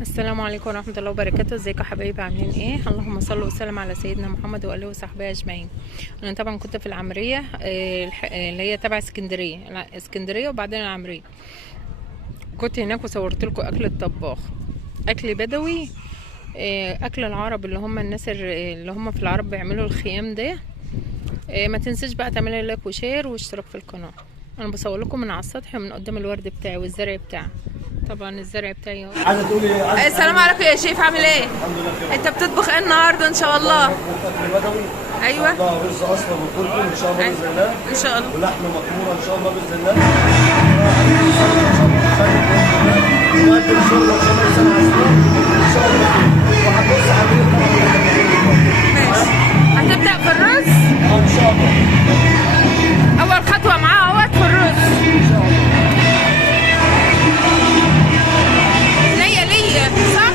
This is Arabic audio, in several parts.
السلام عليكم ورحمة الله وبركاته. ازيكم يا حبايبي، عاملين ايه؟ اللهم صل وسلم على سيدنا محمد واله وصحبه اجمعين. انا طبعا كنت في العمرية، اللي هي تبع اسكندرية وبعدين العمرية. كنت هناك وصورت لكم اكل الطباخ، اكل بدوي، اكل العرب اللي هم الناس اللي هم في العرب بيعملوا الخيام ده. ما تنسيش بقى تعملي لايك وشير واشتراك في القناة. انا بصور لكم من على السطح من قدام الورد بتاعي والزرع بتاعي. طبعا الزرع بتاعي عايزه تقولي السلام عليكم يا شيف، عامل ايه؟ الحمد لله بخير. انت بتطبخ ايه النهارده ان شاء الله؟ اكل بدوي. ايوه رز اصفر وكركم ان شاء الله باذن الله. ان شاء الله. ولحمه مكموره ان شاء الله باذن الله. وقدم شوربه كمان سنه ان شاء الله. وهتبص عليه طبعا. ماشي، هتبدأ في الرز. ان شاء الله. اول خطوة معاه اهوت في الرز. ان شاء الله. ليا صح؟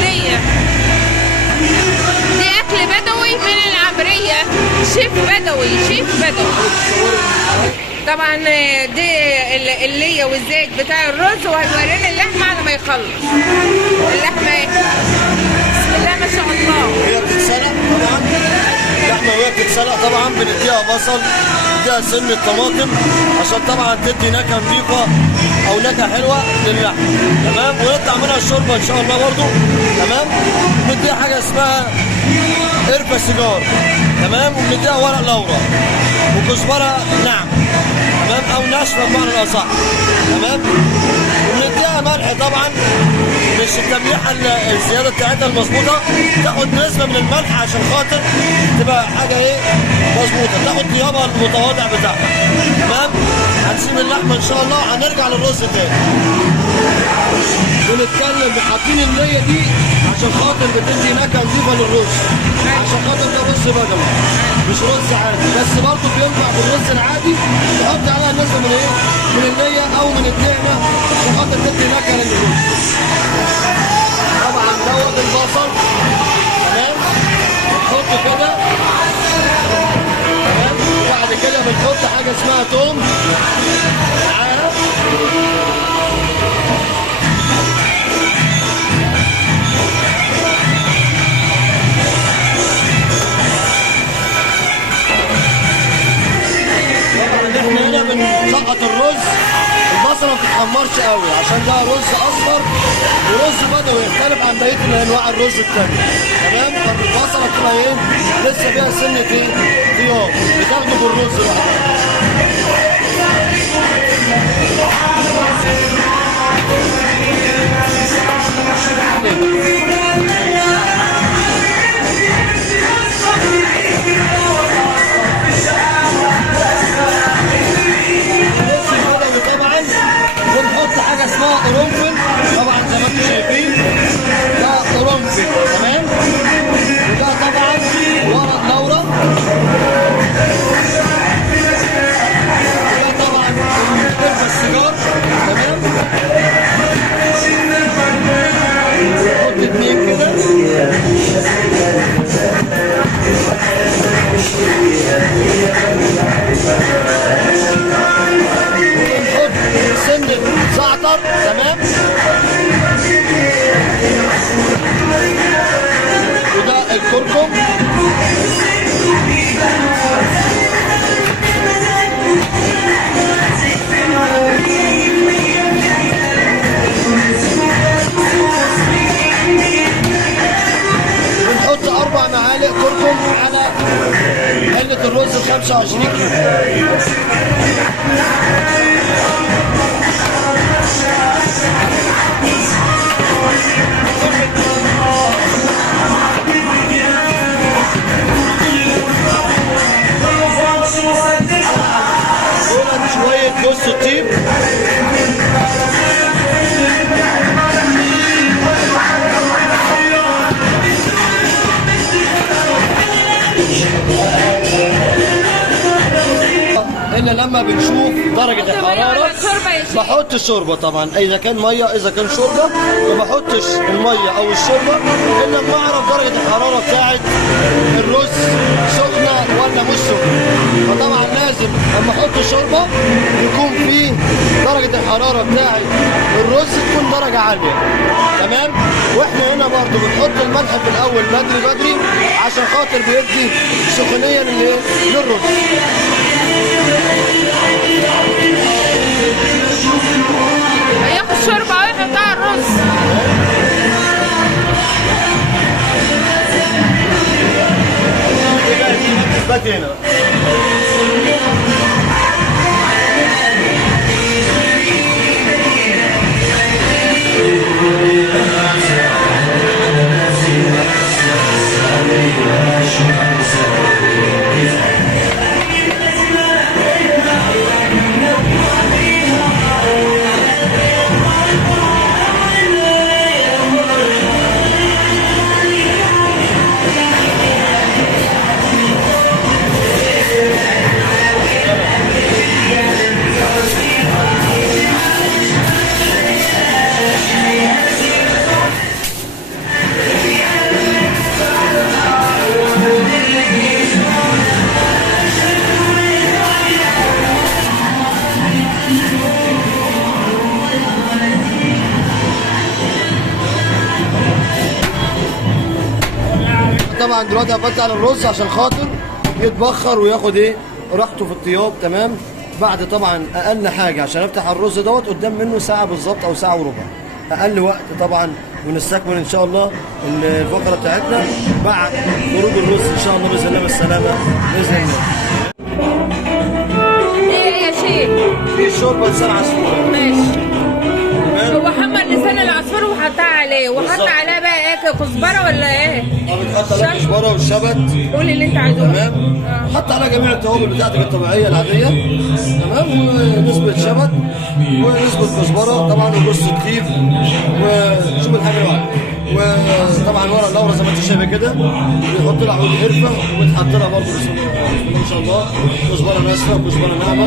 ليا. دي اكل بدوي من العمرية، شيف بدوي. طبعا دي اللية والزيت بتاع الرز، وهيورينا اللحمة على ما يخلص. اللحمة ايه؟ بسم الله ما شاء الله. وهي بتتسلق طبعا. اللحمه وهي بتتسلق طبعا بنديها بصل، نديها سن طماطم عشان طبعا تدي نكهه نظيفه او نكهه حلوه للحمه. تمام. ونطلع منها الشوربه ان شاء الله برضو. تمام. ونديها حاجه اسمها قرفه سيجار. تمام. وبنديها ورق لورا وكزبره ناعمه. تمام. او ناشفه بمعنى الاصح. تمام. وبنديها ملح طبعا، مش التمليحه الزياده بتاعتها المظبوطه، تاخد نسبه من الملح عشان خاطر تبقى حاجه ايه مظبوطه، تاخد طيابها المتواضع بتاعها. تمام. هنسيب اللحمه ان شاء الله وهنرجع للرز تاني. ونتكلم حاطين النيه دي عشان خاطر بتدي نكهه نظيفه للرز، عشان خاطر ده رز بدوي مش رز عادي. بس برضه بينفع بالرز العادي تحط عليها نسبه من ايه؟ من النيه او من الدهنه عشان خاطر تدي نكهه للرز. طبعا دوت البصل. تمام. بنحط كده. تمام. وبعد كده بنحط حاجه اسمها توم معاها. احنا هنا بنسقط الرز. البصله ما بتتحمرش قوي عشان ده رز اصفر ورز بدوي يختلف عن بقيه انواع الرز التاني. تمام. فالبصله بتبقى ايه؟ لسه فيها سنه ايه؟ طياب بتاخده بالرز بقى. ونحط حاجه اسمها قرنفل طبعا زي ما انتم شايفين. ده قرنفل. تمام. وده طبعا ورق لورا. وده طبعا قرفه السيجار. تمام. نحط اتنين كده. سنة زعتر. تمام. وده الكركم. بنحط 4 معالق كركم على حلة الرز 25 كيلو. شوية جوز الطيب. إلا لما بنشوف درجة الحرارة بحط الشوربة. طبعا إذا كان مية إذا كان شوربة ما بحطش المية أو الشوربة إلا لما أعرف درجة الحرارة بتاعت الرز سخنة ولا مش سخنة. فطبعا لازم لما أحط الشوربة يكون فيه درجه الحراره بتاعت الرز تكون درجه عاليه. تمام. واحنا هنا برضو بنحط الملح في الاول بدري عشان خاطر بيدي سخونيه للرز. هياخد شوربه اهي بتاع الرز. اثبت هنا. طبعا دلوقتي هفتح على الرز عشان خاطر يتبخر وياخد راحته في الطياب. تمام. بعد طبعا اقل حاجه عشان افتح الرز دوت قدام منه ساعه بالظبط او ساعه وربع، اقل وقت طبعا. ونستكمل ان شاء الله الفقره بتاعتنا بعد خروج الرز ان شاء الله باذن الله بالسلامه باذن الله. ايه يا شيخ؟ في شوربه لسان عصفور. ماشي. هو حمر لسان العصفور وحطها عليه وحط عليها بقى ايه، كزبره ولا ايه؟ بتحط عليها كزبره والشبت. قول اللي انت عايزه. تمام. حط عليها جميع التوابل بتاعتك الطبيعيه العاديه. تمام. ونسبه شبت ونسبه كزبره طبعا وجوز الطيب وشوف الحاجه الواحده. وطبعا ورق اللورا زي ما انت شايف كده بيحط لها عود قرفه وبتحط لها برضه بسم الله ما شاء الله كزبره ناشفه وكزبره ناعمه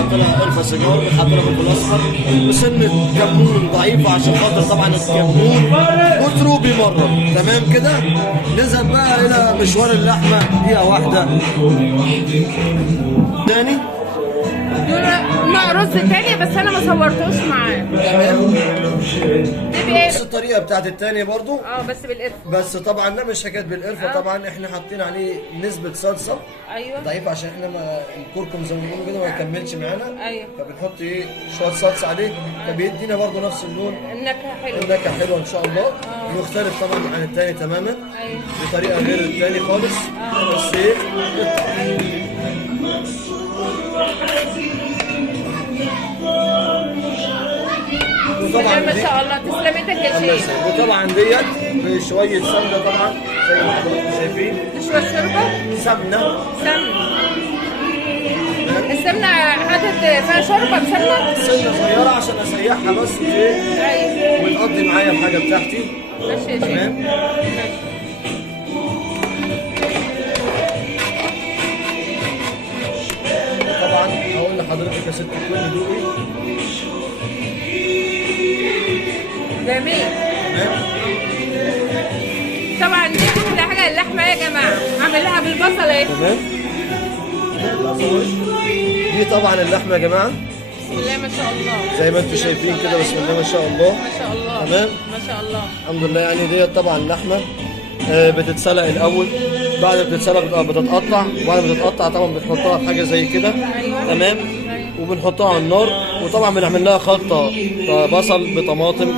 وبتحط لها قرفه سيجار وبتحط لها فلفل اصفر وسنه كمون ضعيفه عشان خاطر طبعا الكمون كتره بيمرر. تمام كده. نذهب بقى الى مشوار اللحمه دقيقه واحده. تاني نوع رز تاني بس انا ما صورتوش معاه. تمام. دي بايه؟ نفس الطريقه بتاعت التاني برضو بس بالقرفه. بس طبعا ده مش حكايه بالقرفه. طبعا احنا حاطين عليه نسبه صلصه ايوه ضعيفه عشان احنا ما الكركم زي ما بيقولوا كده ما يكملش معانا. ايوه. فبنحط شويه صلصه عليه فبيدينا برضو نفس اللون. النكهه حلوه. النكهه حلوه ان شاء الله. مختلف طبعا عن التاني تماما. ايوه. بطريقه غير التاني خالص. بس وطبعا ما شاء الله تسلم ايدك يا شيخ. وطبعا ديت بشويه سمنه طبعا زي ما حضراتكم شايفين. شويه شوربه. سمنه. السمنه حاطط فيها شوربه بسمنه. سنه صغيره عشان اسيحها بس ايوه. وتقضي معايا الحاجه بتاعتي. ماشي يا شيخ. تمام. طبعا هقول لحضرتك يا ست الكل دوقي. جميل. تمام. طبعا دي احلى حاجه اللحمه يا جماعه، عاملها بالبصل اهي. تمام. دي طبعا اللحمه يا جماعه بسم الله ما شاء الله زي ما انتم شايفين كده. بسم الله ما شاء الله. ما شاء الله. تمام. ما شاء الله. الحمد لله. يعني ديت طبعا لحمه بتتسلق الاول. بعد ما بتتسلق بتتقطع. وبعد ما بتتقطع طبعا بنحطها في حاجه زي كده. أيوة. تمام. أيوة. وبنحطها على النار. وطبعا بنعمل لها خلطه بصل بطماطم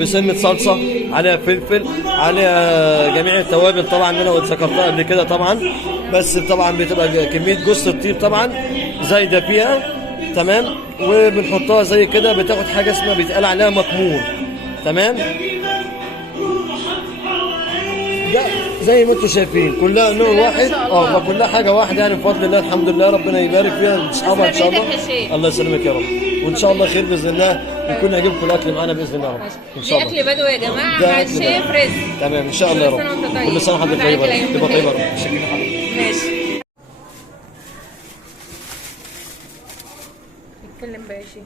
بسنه صلصه عليها فلفل عليها جميع التوابل طبعا اللي انا ذكرتها قبل كده طبعا. بس طبعا بتبقى كميه جوز الطيب طبعا زايده فيها. تمام. وبنحطها زي كده بتاخد حاجه اسمها بيتقال عليها مكمون. تمام. ده زي ما انتم شايفين كلها نوع واحد. فكلها حاجه واحده يعني بفضل الله. الحمد لله ربنا يبارك فيها لاصحابها ان شاء الله. الله يسلمك يا رب. وان شاء الله خير باذن الله يكون يعجبكم الاكل معانا باذن الله يا رب. ان شاء الله. دي اكل بدوي يا جماعه مع الشيف رزق. تمام ان شاء الله يا رب. كل سنه وحضرتك طيبه. تبقى طيبه يا رب. ماشي. اتكلم بقى يا شيخ.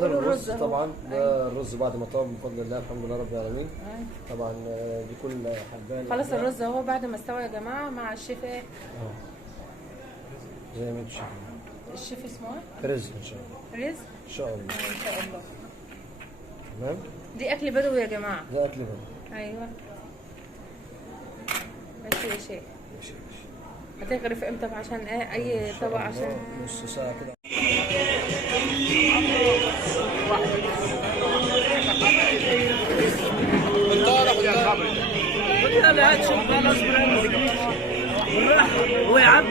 ده الرز طبعا. ده الرز بعد ما طاب بفضل الله الحمد لله رب العالمين. طبعا دي كل حبايه. خلاص الرز اهو بعد ما استوى يا جماعه مع الشيف ايه؟ زي ما انت شايف. الشيف اسمه رزق ان شاء الله. رزق ان شاء الله. ان شاء الله. تمام. دي اكل بدوي يا جماعه. ده اكل بدوي. ايوه ماشي يا شيخ. ماشي ماشي. هتغرف امتى عشان اي طبق عشان نص ساعه كده. هو يا عم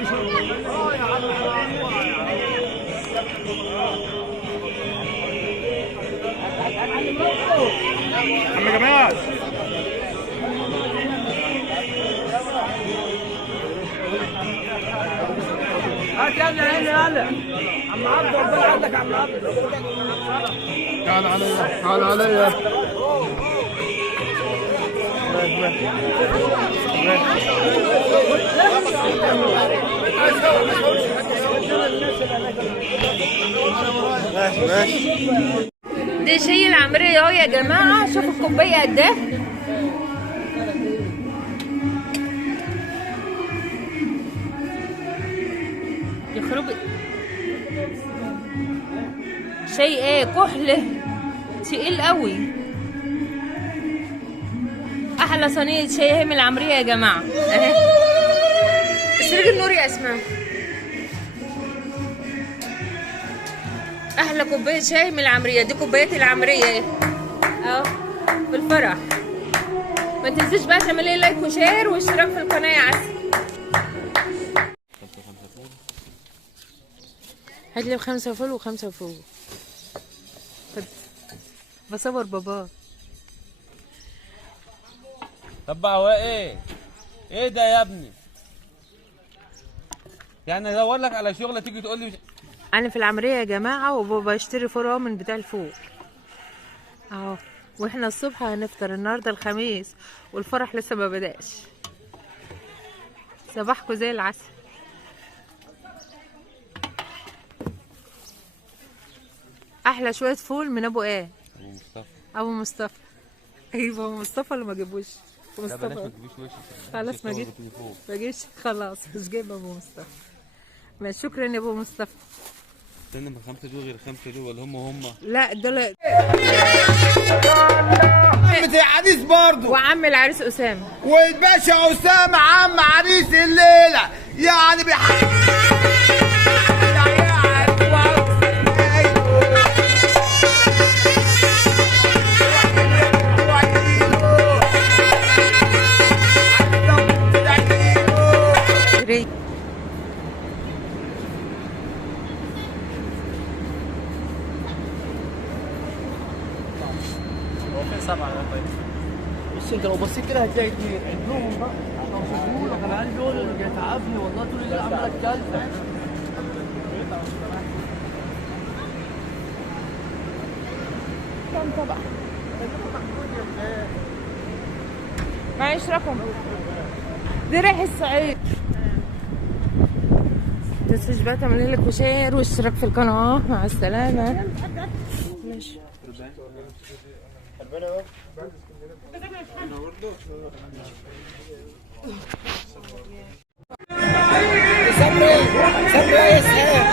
عم جمال هات يلا يلا عم عبد ربنا عندك يا عم عبد. تعال عليا تعال عليا. ماشي. دي شاي العمرية اهو يا جماعة. شوفوا الكوباية قد ايه. يخرب شاي ايه كحل تقيل قوي. احلى صينية شاي اهي من العمرية يا جماعة اهي. السرير النور يا اسماء. احلى كوبايه شاي من العمريه. دي كوبايات العمريه اهو في الفرح. ما تنسيش بقى تعملي لايك وشير واشتراك في القناه يا عسل. هات لي ب5 فول و5 فول. بصور بابا. طب هو ايه ده يا ابني؟ يعني ادور لك على شغله تيجي تقول لي انا في العمريه يا جماعه وبابا يشتري فول من بتاع الفول اهو. واحنا الصبح هنفطر النهارده الخميس والفرح لسه ما بداش. صباحكم زي العسل. احلى شويه فول من ابو ايه؟ ابو مصطفى. ابو مصطفى. ايوه ابو مصطفى اللي ما جابوش. لا بلاش ما تجيبوش وشك. خلاص ما جيش خلاص مش جايب ابو مصطفى. ماشي شكرا يا ابو مصطفى. استنى من 5 دول غير 5 دول ولا هم لا دول عمة العريس برضو وعم العريس اسامه والباشا اسامه عم عريس الليله يعني بس انت لو بصيت كده هتلاقي اتنين عندهم بقى عشان لك انا عندي دول اللي بيتعبني والله طول الليل عمال اتكلم. كم طبعا معيش رقم. دي ريح الصعيد. متنسيش بقى تعملي لك وشير واشتراك في القناه. مع السلامه. ماشي صبري صبري يا اسحاق